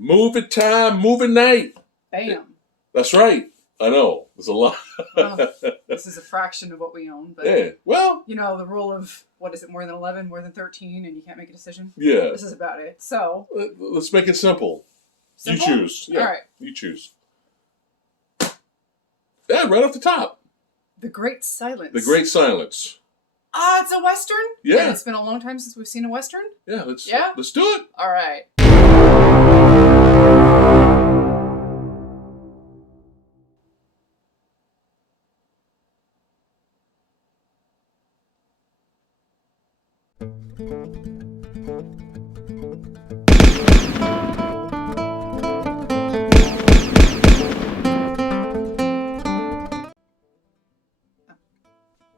Movie time, movie night. Bam. That's right. I know. There's a lot. Well, this is a fraction of what we own, but Yeah. Well, you know, the rule of, what is it, more than 11, more than 13, and you can't make a decision? yeah. This is about it. So, Let's make it simple. simple? You choose. Yeah. All right. You choose. Yeah, right off the top. The Great Silence. The Great Silence. Ah, it's a Western? Yeah. And it's been a long time since we've seen a Western? Yeah, let's do it. All right.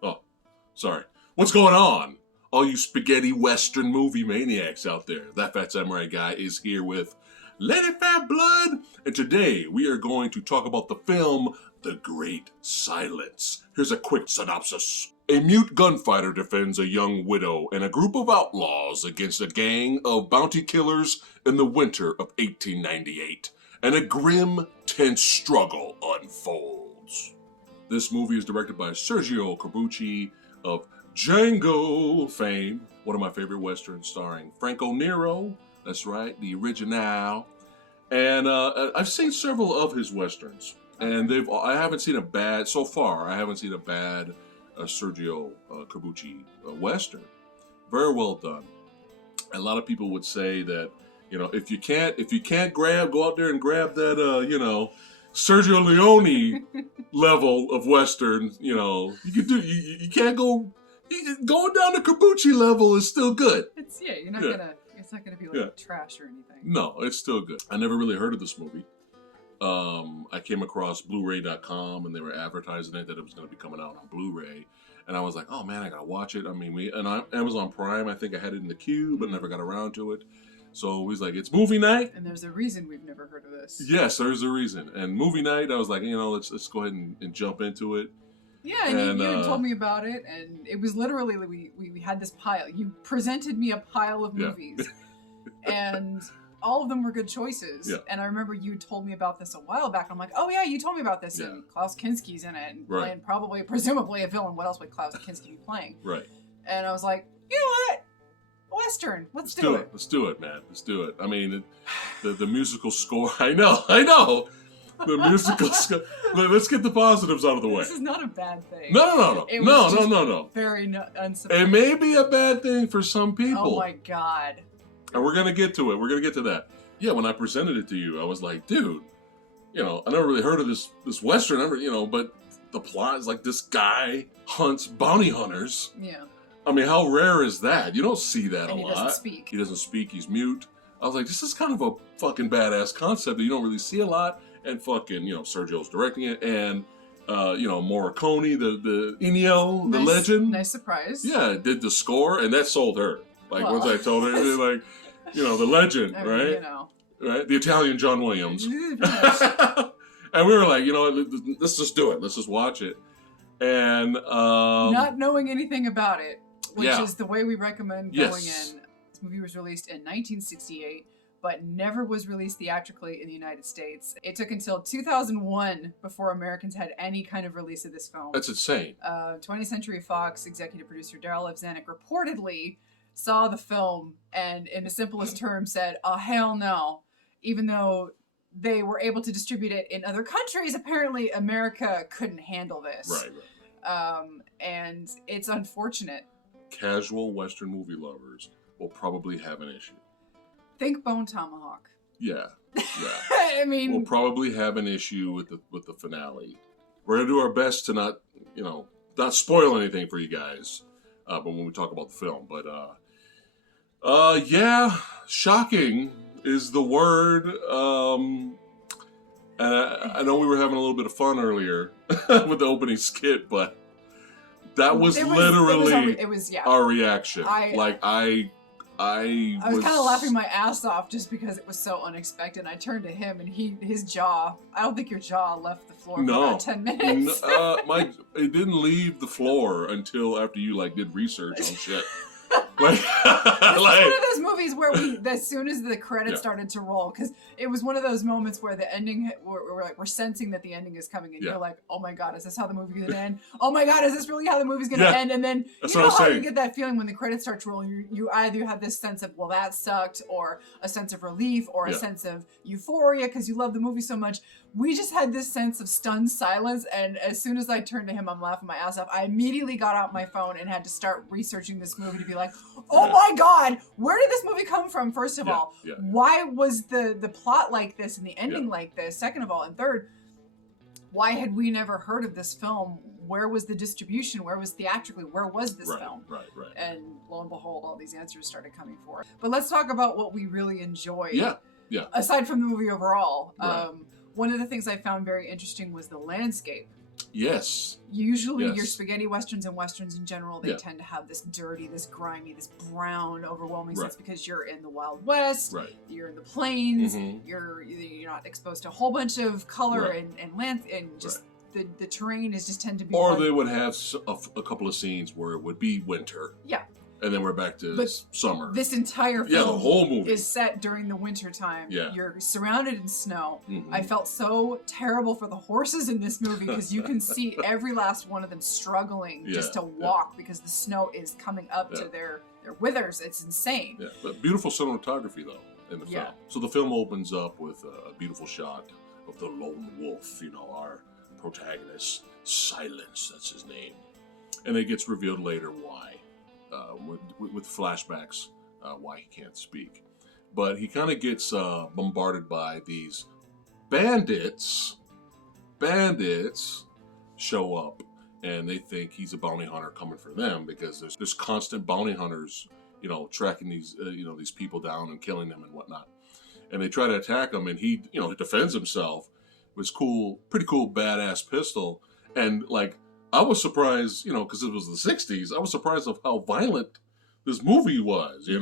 Oh, sorry. What's going on? All you spaghetti Western movie maniacs out there. That Fat Samurai guy is here with Lady Fat Blood. And today we are going to talk about the film The Great Silence. Here's a quick synopsis. A mute gunfighter defends a young widow and a group of outlaws against a gang of bounty killers in the winter of 1898. And a grim, tense struggle unfolds. This movie is directed by Sergio Corbucci of Django fame, one of my favorite westerns, starring Franco Nero. That's right, the original. And I've seen several of his westerns, and I haven't seen a bad so far. I haven't seen a bad Sergio Corbucci western. Very well done. A lot of people would say that, you know, if you can't go out there and grab that Sergio Leone level of western, you know, you can't go. Going down to Corbucci level is still good. It's not gonna be like trash or anything. No, it's still good. I never really heard of this movie. I came across Blu-ray.com and they were advertising it that it was going to be coming out on Blu-ray, and I was like, oh man, I gotta watch it. I mean, Amazon Prime, I think I had it in the queue, but never got around to it. So he's like, it's movie night. And there's a reason we've never heard of this. Yes, there's a reason. And movie night, I was like, let's go ahead and jump into it. Yeah, and you had told me about it, and it was literally, we had this pile. You presented me a pile of movies, and all of them were good choices. Yeah. And I remember you told me about this a while back. I'm like, oh yeah, you told me about this, and Klaus Kinski's in it, and playing presumably a villain. What else would Klaus Kinski be playing? Right. And I was like, you know what? Western. Let's do it. Let's do it, man. Let's do it. I mean, the musical score. I know. The musical score. Let's get the positives out of the way. This is not a bad thing. No. No. Very unsurprising. It may be a bad thing for some people. Oh my God. And we're gonna get to it. We're gonna get to that. Yeah, when I presented it to you, I was like, dude, I never really heard of this Western ever, but the plot is like this guy hunts bounty hunters. Yeah. I mean, how rare is that? You don't see that a lot. He doesn't speak. He doesn't speak. He's mute. I was like, this is kind of a fucking badass concept that you don't really see a lot. And fucking, Sergio's directing it. And, Morricone, the Ennio, the legend. Nice surprise. Yeah, did the score. And that sold her. Like, once I told her, like, the legend, right? Right? The Italian John Williams. And we were like, let's just do it. Let's just watch it. And not knowing anything about it, which is the way we recommend going in. This movie was released in 1968, but never was released theatrically in the United States. It took until 2001 before Americans had any kind of release of this film. That's insane. 20th Century Fox executive producer Darryl F. Zanuck reportedly saw the film and, in the simplest terms, said, "Oh, hell no." Even though they were able to distribute it in other countries, apparently America couldn't handle this. Right. And it's unfortunate. Casual Western movie lovers will probably have an issue. Think Bone Tomahawk. Yeah. I mean, we'll probably have an issue with the finale. We're gonna do our best to not spoil anything for you guys, but when we talk about the film, but shocking is the word. And I know we were having a little bit of fun earlier with the opening skit, but that was literally our reaction. I was kind of laughing my ass off just because it was so unexpected. I turned to him and his jaw, I don't think your jaw left the floor for about 10 minutes. It didn't leave the floor until after you did research on shit. Like, This was one of those movies where as soon as the credits started to roll, because it was one of those moments where the ending, we're sensing that the ending is coming, and you're like, oh my god, is this how the movie's gonna end? Oh my god, is this really how the movie's gonna end? And then you know how you get that feeling when the credits start to roll, you either have this sense of, well, that sucked, or a sense of relief, or a sense of euphoria because you love the movie so much. We just had this sense of stunned silence, and as soon as I turned to him, I'm laughing my ass off. I immediately got out my phone and had to start researching this movie to be like, oh my god, where did this movie come from, first of all? Why was the plot like this and the ending like this, second of all? And third, why had we never heard of this film? Where was the distribution? Where was theatrically? Where was this film? Right. And lo and behold, all these answers started coming forward. But let's talk about what we really enjoyed. Yeah. Aside from the movie overall. Right. One of the things I found very interesting was the landscape. Yes. Usually your spaghetti westerns and westerns in general, they tend to have this dirty, this grimy, this brown, overwhelming sense because you're in the Wild West, you're in the plains, you're not exposed to a whole bunch of color and land, and just the terrain is just tend to be. Or they would have a couple of scenes where it would be winter. Yeah. And then we're back to summer. This entire film the whole movie is set during the winter time. Yeah. You're surrounded in snow. I felt so terrible for the horses in this movie because you can see every last one of them struggling just to walk because the snow is coming up to their withers. It's insane. Yeah, but beautiful cinematography though in the film. So the film opens up with a beautiful shot of the lone wolf, our protagonist, Silence, that's his name. And it gets revealed later why. With flashbacks, why he can't speak. But he kind of gets bombarded by these bandits. Bandits show up, and they think he's a bounty hunter coming for them because there's constant bounty hunters, tracking these these people down and killing them and whatnot. And they try to attack him, and he defends himself with his pretty cool badass pistol, and I was surprised, because it was the 60s, I was surprised of how violent this movie was, we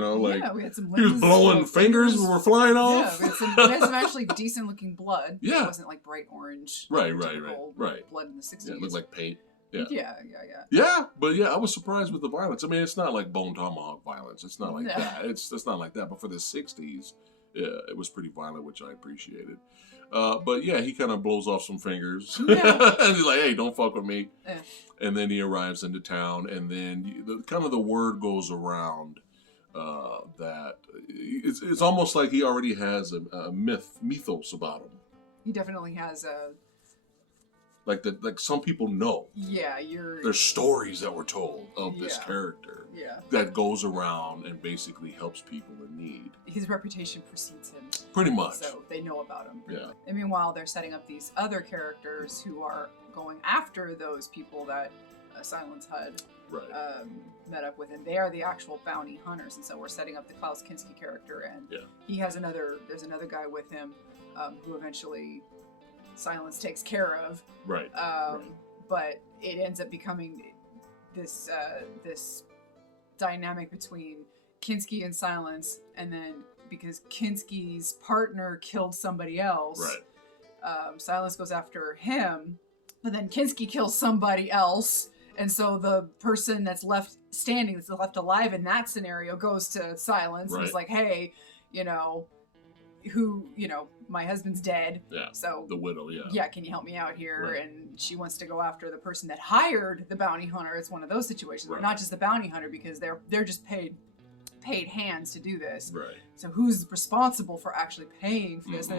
had some he was blowing fingers were flying off. Yeah, we had some actually decent looking blood. Yeah. It wasn't like bright orange. Right. Blood in the 60s. Yeah, it looked like paint. Yeah. But I was surprised with the violence. I mean, it's not like Bone Tomahawk violence. It's not like that. It's not like that. But for the 60s, it was pretty violent, which I appreciated. But he kind of blows off some fingers. And he's like, hey, don't fuck with me. Yeah. And then he arrives into town, and then the word goes around that it's almost like he already has a mythos about him. He definitely has a... Like some people know. Yeah, there's stories that were told of this character. Yeah. That goes around and basically helps people in need. His reputation precedes him. Pretty much. So they know about him. Yeah. And meanwhile, they're setting up these other characters who are going after those people that Silence had met up with, and they are the actual bounty hunters. And so we're setting up the Klaus Kinski character, and he has there's another guy with him who eventually Silence takes care of. Right. But it ends up becoming this dynamic between Kinski and Silence, and then because Kinski's partner killed somebody else, Silence goes after him, but then Kinski kills somebody else, and so the person that's left standing, that's left alive in that scenario, goes to Silence and is like, hey, my husband's dead. Yeah. So the widow, can you help me out here? Right. And she wants to go after the person that hired the bounty hunter. It's one of those situations. Right. Not just the bounty hunter, because they're just paid hands to do this. Right. So who's responsible for actually paying for this? Mm-hmm.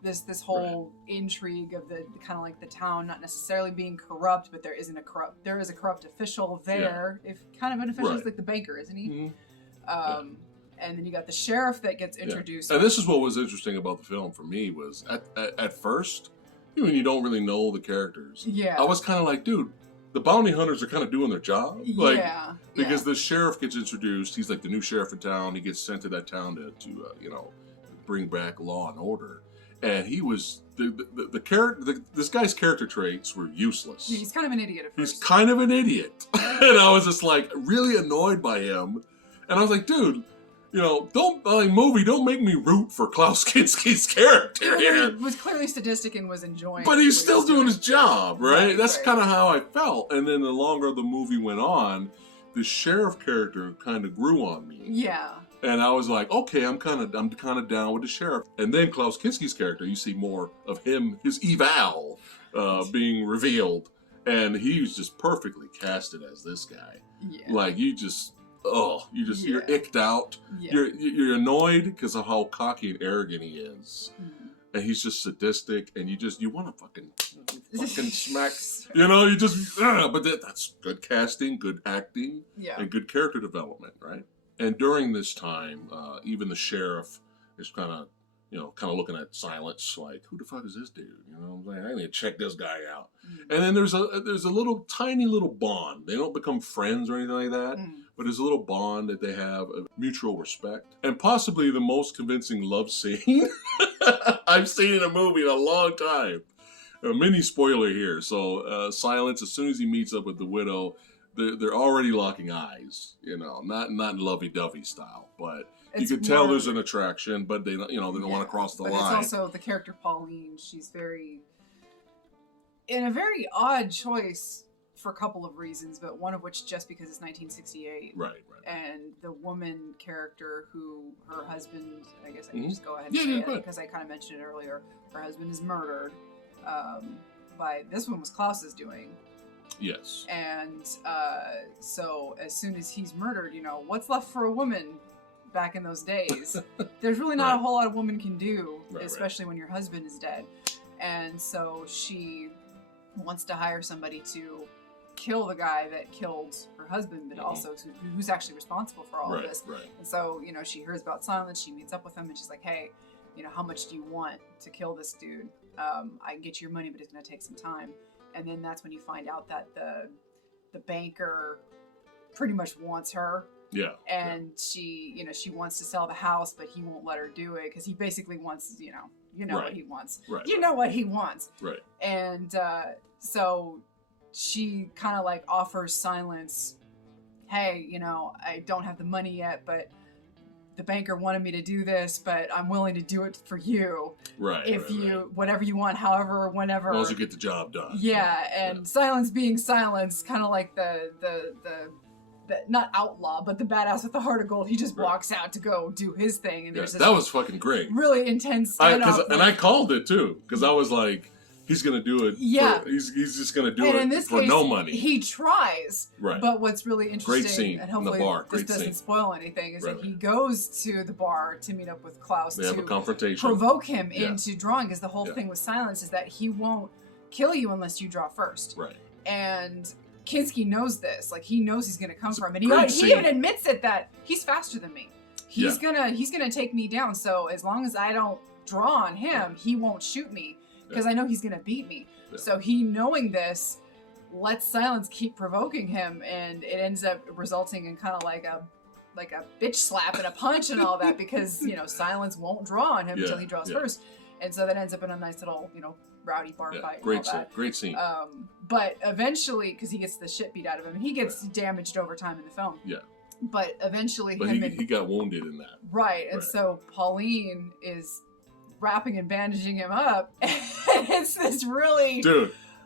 There's this whole intrigue of the kind of like the town not necessarily being corrupt, but there is a corrupt official there. If kind of an official is like the banker, isn't he? Mm-hmm. And then you got the sheriff that gets introduced. And this is what was interesting about the film for me was at first, when you don't really know the characters, I was kind of like, dude, the bounty hunters are kind of doing their job. Because the sheriff gets introduced. He's like the new sheriff in town. He gets sent to that town to bring back law and order. And he was the character. This guy's character traits were useless. Yeah, he's kind of an idiot at first. He's kind of an idiot, and I was just like really annoyed by him. And I was like, dude, don't make me root for Klaus Kinski's character here. He was clearly sadistic and was enjoying. But he's still doing his job, right? That's kind of how I felt. And then the longer the movie went on, the sheriff character kind of grew on me. Yeah. And I was like, okay, I'm kind of down with the sheriff. And then Klaus Kinski's character, you see more of him, his eval being revealed, and he was just perfectly casted as this guy. Yeah. Like you're icked out. Yeah. You're annoyed because of how cocky and arrogant he is. Mm-hmm. And he's just sadistic, and you want to fucking smack, you just, but that's good casting, good acting, and good character development, right? And during this time, even the sheriff is kind of looking at Silence, like, who the fuck is this dude? I'm like, I need to check this guy out. Mm-hmm. And then there's a tiny little bond. They don't become friends or anything like that, but there's a little bond that they have of mutual respect. And possibly the most convincing love scene I've seen in a movie in a long time. A mini spoiler here. So Silence, as soon as he meets up with the widow, they're already locking eyes. Not lovey-dovey style, but you could tell there's an attraction, but they don't want to cross the line. But it's also the character Pauline. She's in a very odd choice for a couple of reasons, but one of which just because it's 1968. Right. And the woman character who her husband, I guess I can just go ahead and say it because I kind of mentioned it earlier. Her husband is murdered by, this one was Klaus's doing. Yes. And so as soon as he's murdered, what's left for a woman back in those days? There's really not a whole lot a woman can do, especially when your husband is dead. And so she wants to hire somebody to kill the guy that killed her husband, but also who's actually responsible for all of this. Right. And so, she hears about Silence, she meets up with him, and she's like, hey, how much do you want to kill this dude? I can get you your money, but it's going to take some time. And then that's when you find out that the banker pretty much wants her. Yeah. And she wants to sell the house, but he won't let her do it because he basically wants, what he wants. Right. You know what he wants. Right. And so she kind of like offers Silence, hey, I don't have the money yet, but the banker wanted me to do this, but I'm willing to do it for you. Right. If whatever you want, however, whenever. As long as you get the job done. Yeah, and Silence being Silence, kind of like the not outlaw, but the badass with the heart of gold. He just walks out to go do his thing, and there's this that was fucking great. Really intense standoff. And I called it too because I was like, he's gonna do it. Yeah, he's just gonna do and it in this for case, no money. He tries. Right. But what's really interesting, great scene and hopefully in the bar. this doesn't spoil anything, is that he goes to the bar to meet up with Klaus they have a confrontation, provoke him into drawing. Because the whole thing with Silence is that he won't kill you unless you draw first. Right. And Kinski knows this. Like, he knows he's going to come from it. He even admits it that he's faster than me. He's gonna take me down. So as long as I don't draw on him, he won't shoot me because I know he's going to beat me. Yeah. So he, knowing this, lets Silence keep provoking him, and it ends up resulting in kind of like a bitch slap and a punch and all that because Silence won't draw on him until he draws first, and so that ends up in a nice little rowdy bar fight. Great scene. But eventually, because he gets the shit beat out of him, and he gets damaged over time in the film. Yeah. But eventually, he got wounded in that. Right, and so Pauline is wrapping and bandaging him up, and it's this really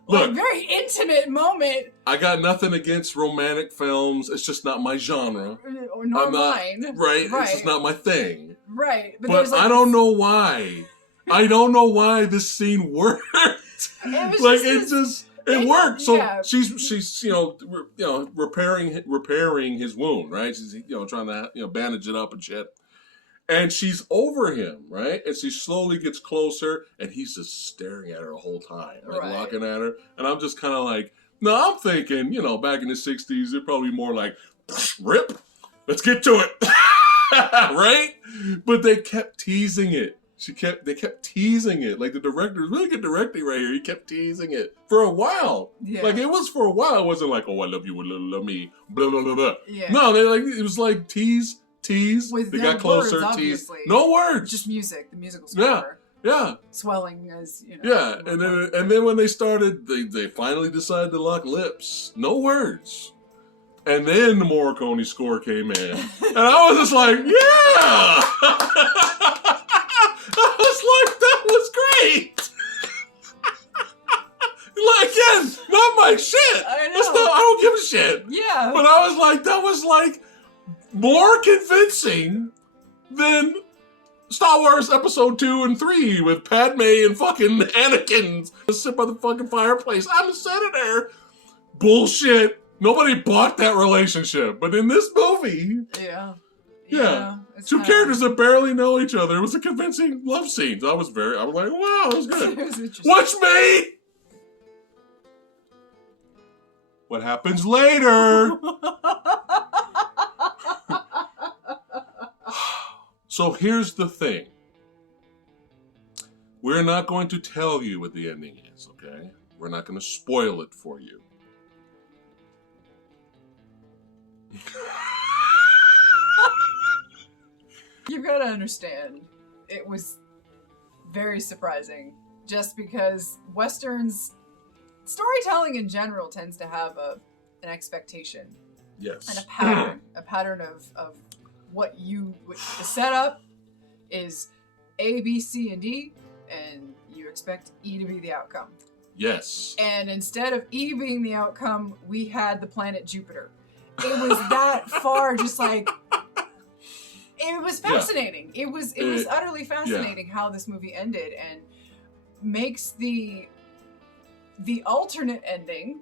very intimate moment. I got nothing against romantic films. It's just not my genre. Or nor mine. Right. It's just not my thing. Right. But I don't know why. I don't know why this scene worked. It worked. So she's repairing his wound, right? She's trying to bandage it up and shit. And she's over him, right? And she slowly gets closer, and he's just staring at her the whole time, looking at her. And I'm just kind of like, no, I'm thinking, back in the 60s, they're probably more like, rip, let's get to it, right? But they kept teasing it. They kept teasing it. Like, the director, really good directing right here. He kept teasing it for a while. Yeah. Like, it was for a while. It wasn't like, oh, I love you, love me, blah, blah, blah, blah. Yeah. No, it was like tease. With they got closer. Words, tease. No words. Just music. The musical score. Yeah. Swelling as Yeah, and then when they started, they finally decided to lock lips. No words. And then the Morricone score came in, and I was just like, yeah. I was like, that was great. Like, again, not my shit. I know. I don't give a shit. Yeah. But I was like, that was like more convincing than Star Wars Episode 2 and 3 with Padme and fucking Anakin sit by the fucking fireplace. I'm sitting there. Bullshit. Nobody bought that relationship. But in this movie... Yeah. Two characters that barely know each other. It was a convincing love scene. I was like, wow, that was good. It was interesting. Watch me! What happens later? So here's the thing. We're not going to tell you what the ending is, okay? We're not going to spoil it for you. You've got to understand, it was very surprising, just because Westerns, storytelling in general tends to have an expectation. Yes. And a pattern of what the setup is A, B, C, and D, and you expect E to be the outcome. Yes. And instead of E being the outcome, we had the planet Jupiter. It was that far, just like... It was fascinating. Yeah. It was utterly fascinating how this movie ended, and makes the alternate ending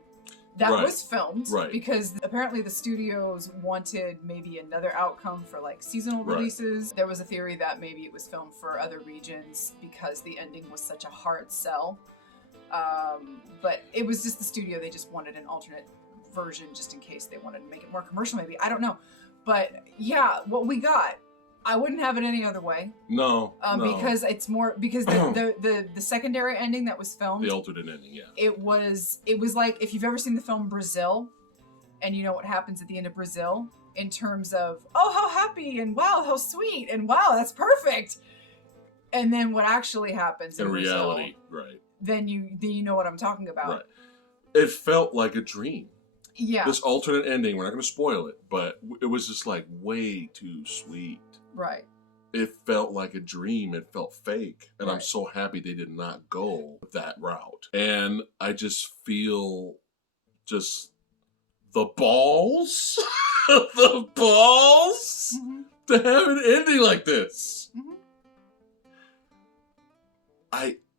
that was filmed, because apparently the studios wanted maybe another outcome for like seasonal releases. There was a theory that maybe it was filmed for other regions because the ending was such a hard sell. But it was just the studio, they just wanted an alternate version just in case they wanted to make it more commercial maybe. I don't know. But yeah, what we got, I wouldn't have it any other way. No, because it's more, because the secondary ending that was filmed, the alternate ending, yeah, it was like, if you've ever seen the film Brazil, and you know what happens at the end of Brazil in terms of, oh, how happy, and wow, how sweet, and wow, that's perfect, and then what actually happens in reality, Brazil, then you know what I'm talking about. Right. It felt like a dream. Yeah. This alternate ending, we're not going to spoil it, but it was just like way too sweet. Right. It felt like a dream. It felt fake. And I'm so happy they did not go that route. And I just feel just the balls, the balls to have an ending like this.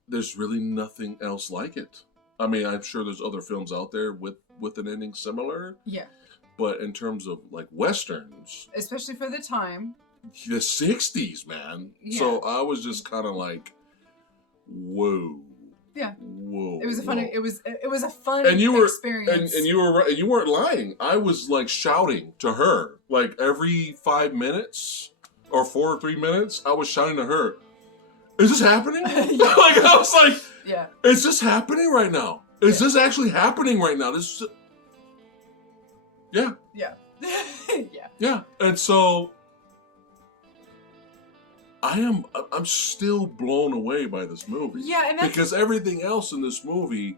There's really nothing else like it. I mean, I'm sure there's other films out there with an ending similar. Yeah. But in terms of like Westerns, especially for the time, the 60s, man. Yeah. So I was just kind of like, whoa. Yeah. Whoa. It was a fun. It was a fun experience. And you weren't lying. I was like shouting to her like every 5 minutes or 4 or 3 minutes. I was shouting to her, "Is this happening?" Like I was like, "Yeah, is this happening right now? Is this actually happening right now?" This, yeah, yeah, yeah, yeah. And so I'm still blown away by this movie. Yeah, and because everything else in this movie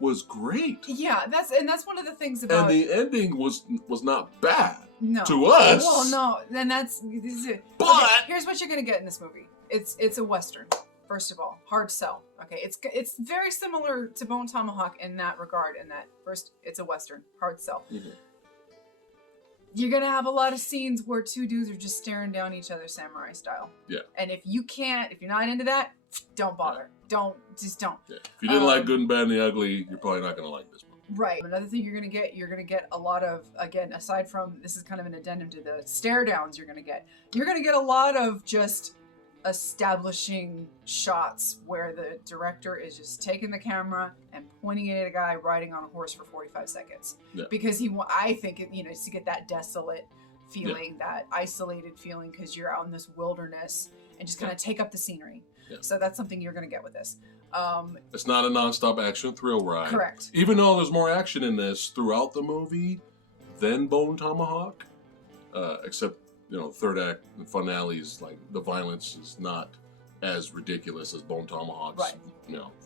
was great. Yeah, that's one of the things about. And the ending was not bad. No. To us. Well, no, then that's. But okay, here's what you're gonna get in this movie. It's a Western. First of all, hard sell. Okay, it's very similar to Bone Tomahawk in that regard. In that first, it's a Western, hard sell. Mm-hmm. You're gonna have a lot of scenes where two dudes are just staring down each other, samurai style. Yeah. And if you're not into that, don't bother. Yeah. Just don't. Yeah. If you didn't like Good and Bad and the Ugly, you're probably not gonna like this movie. Right. Another thing you're gonna get a lot of, again, aside from, this is kind of an addendum to the stare downs you're gonna get a lot of just establishing shots where the director is just taking the camera and pointing it at a guy riding on a horse for 45 seconds. Yeah. Because I think, to get that desolate feeling, that isolated feeling, because you're out in this wilderness and just kind of take up the scenery. Yeah. So that's something you're going to get with this. It's not a nonstop action thrill ride. Correct. Even though there's more action in this throughout the movie than Bone Tomahawk, except third act and finales, like the violence is not as ridiculous as Bone Tomahawk's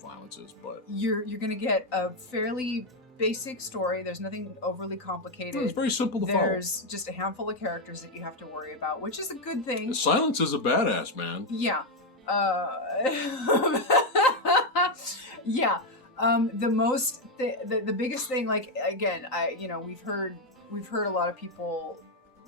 violence is, but you're gonna get a fairly basic story. There's nothing overly complicated. It's very simple to follow. There's just a handful of characters that you have to worry about, which is a good thing. The silence is a badass, man. Yeah. Yeah. The biggest thing, like, again, we've heard a lot of people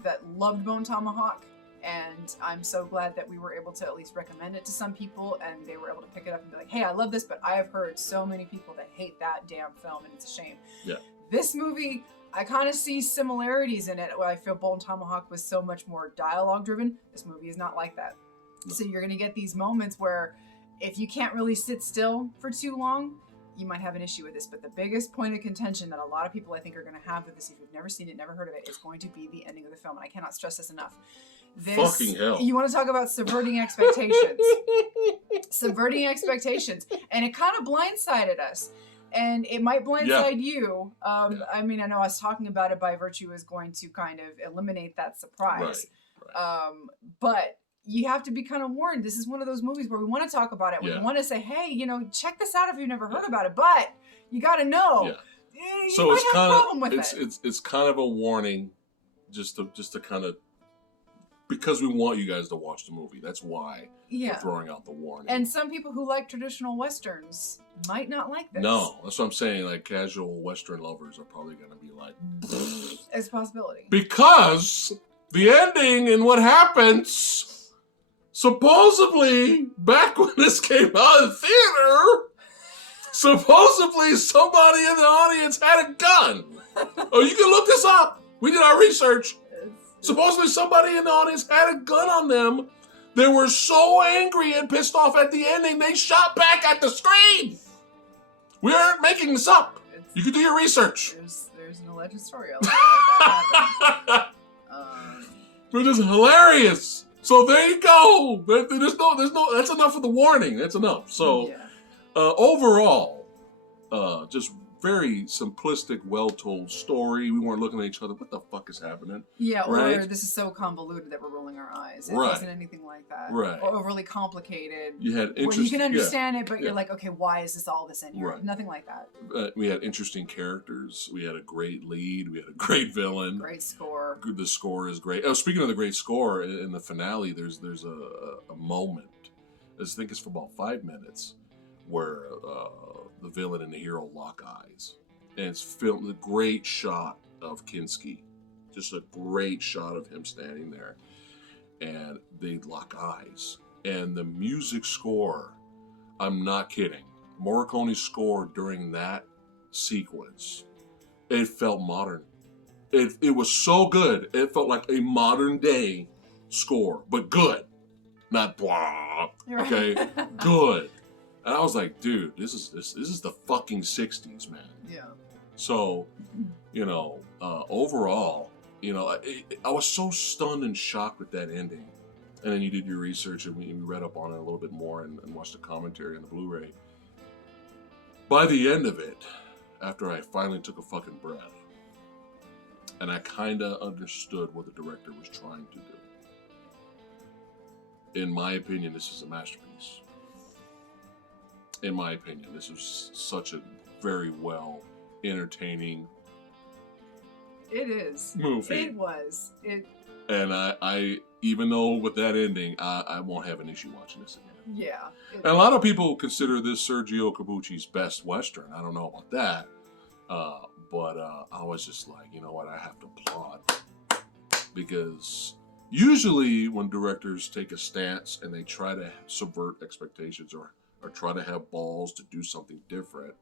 that loved Bone Tomahawk, and I'm so glad that we were able to at least recommend it to some people, and they were able to pick it up and be like, hey, I love this, but I have heard so many people that hate that damn film, and it's a shame. Yeah. This movie, I kind of see similarities in it, where I feel Bone Tomahawk was so much more dialogue driven. This movie is not like that. No. So you're going to get these moments where if you can't really sit still for too long, you might have an issue with this. But the biggest point of contention that a lot of people I think are going to have with this, if you've never seen it, never heard of it, is going to be the ending of the film. And I cannot stress this enough. Fucking hell. You want to talk about subverting expectations. Subverting expectations. And it kind of blindsided us. And it might blindside you. I mean, I know I was talking about it by virtue is going to kind of eliminate that surprise. Right. But you have to be kind of warned. This is one of those movies where we want to talk about it. We want to say, hey, check this out if you've never heard about it. But you got to know. Yeah. So it's kind of it's kind of a warning, just to kind of, because we want you guys to watch the movie. That's why we're throwing out the warning. And some people who like traditional westerns might not like this. No, that's what I'm saying. Like, casual western lovers are probably going to be like, it's a possibility. Because the ending and what happens, supposedly, back when this came out in theater, supposedly somebody in the audience had a gun. Oh, you can look this up. We did our research. Supposedly somebody in the audience had a gun on them. They were so angry and pissed off at the ending, they shot back at the screen. We aren't making this up. You can do your research. There's an alleged story out there that happened. Which is hilarious. So there you go. There's no. That's enough of the warning. That's enough. So overall, just very simplistic, well-told story. We weren't looking at each other. What the fuck is happening? Yeah, or this is so convoluted that we're rolling our eyes. It wasn't anything like that. Right. Or overly complicated. You had where you can understand it, but you're like, okay, why is this all this in here? Right. Nothing like that. We had interesting characters. We had a great lead. We had a great villain. Great score. The score is great. Oh, speaking of the great score, in the finale, there's a moment. I think it's for about 5 minutes, where the villain and the hero lock eyes. And it's filmed, a great shot of Kinski. Just a great shot of him standing there. And they lock eyes. And the music score, I'm not kidding, Morricone's score during that sequence, it felt modern. It was so good. It felt like a modern day score, but good. Not blah. Okay? Good. And I was like, dude, this is the fucking 60s, man. Yeah. So, overall, I was so stunned and shocked with that ending. And then you did your research and we read up on it a little bit more and watched the commentary on the Blu-ray. By the end of it, after I finally took a fucking breath, and I kind of understood what the director was trying to do. In my opinion, this is a masterpiece. In my opinion, this was such a very well entertaining movie. It was. And I even though with that ending, I won't have an issue watching this again. Yeah. And a lot of people consider this Sergio Corbucci's best Western. I don't know about that. But I was just like, you know what, I have to applaud. Because usually when directors take a stance and they try to subvert expectations or try to have balls to do something different,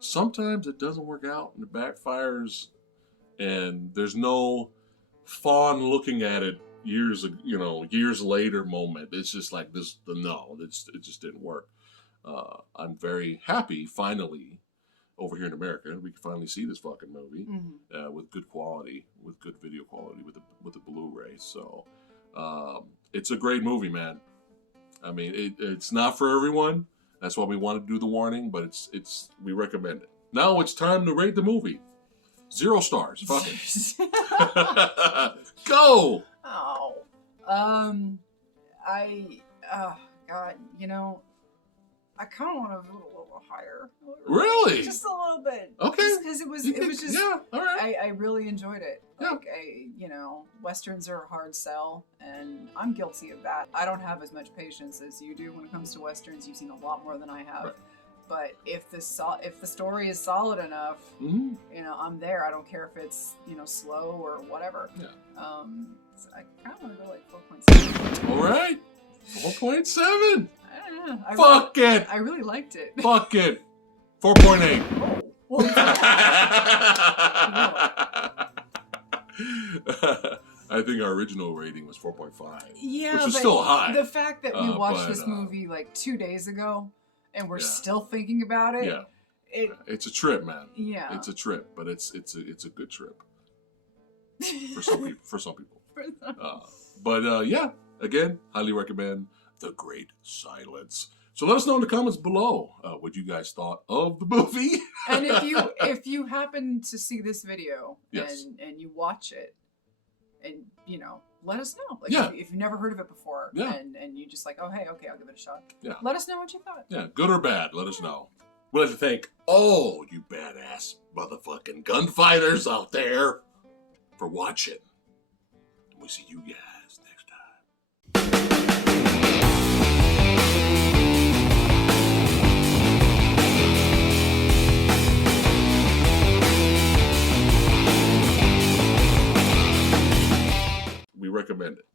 sometimes it doesn't work out and it backfires, and there's no fond looking at it years later moment. It's just like this. It just didn't work. I'm very happy finally over here in America we can finally see this fucking movie with good quality, with good video quality, with the Blu-ray. So it's a great movie, man. I mean, it's not for everyone. That's why we want to do the warning, but we recommend it. Now it's time to rate the movie. 0 stars. Fuck it. Go. Oh. God, I kind of want to vote a little higher. Really? Just a little bit. Okay. Just because it was just. Yeah. All right. I really enjoyed it. Yeah. Like, westerns are a hard sell, and I'm guilty of that. I don't have as much patience as you do when it comes to westerns. You've seen a lot more than I have. Right. But if the story is solid enough, Mm-hmm. you know, I'm there. I don't care if it's, you know, slow or whatever. Yeah. So I kind of want to go like 4.7. All right. 4.7. I don't know. Fuck it. I really liked it. Fuck it. 4.8. Oh, well, I think our original rating was 4.5. yeah, which is but still high. The fact that we watched but, this movie like 2 days ago and we're yeah. still thinking about it. Yeah. It's a trip, man. Yeah. It's a trip, but it's a good trip for some people. But yeah, again, highly recommend The Great Silence. So let us know in the comments below what you guys thought of the movie. And if you happen to see this video yes. and you watch it, and you know, let us know. Like yeah. if you've never heard of it before, yeah. and you just like, oh hey, okay, I'll give it a shot. Yeah. Let us know what you thought. Yeah, good or bad, let us know. We'd like to thank all you badass motherfucking gunfighters out there for watching. And we'll see you guys next time. We recommend it.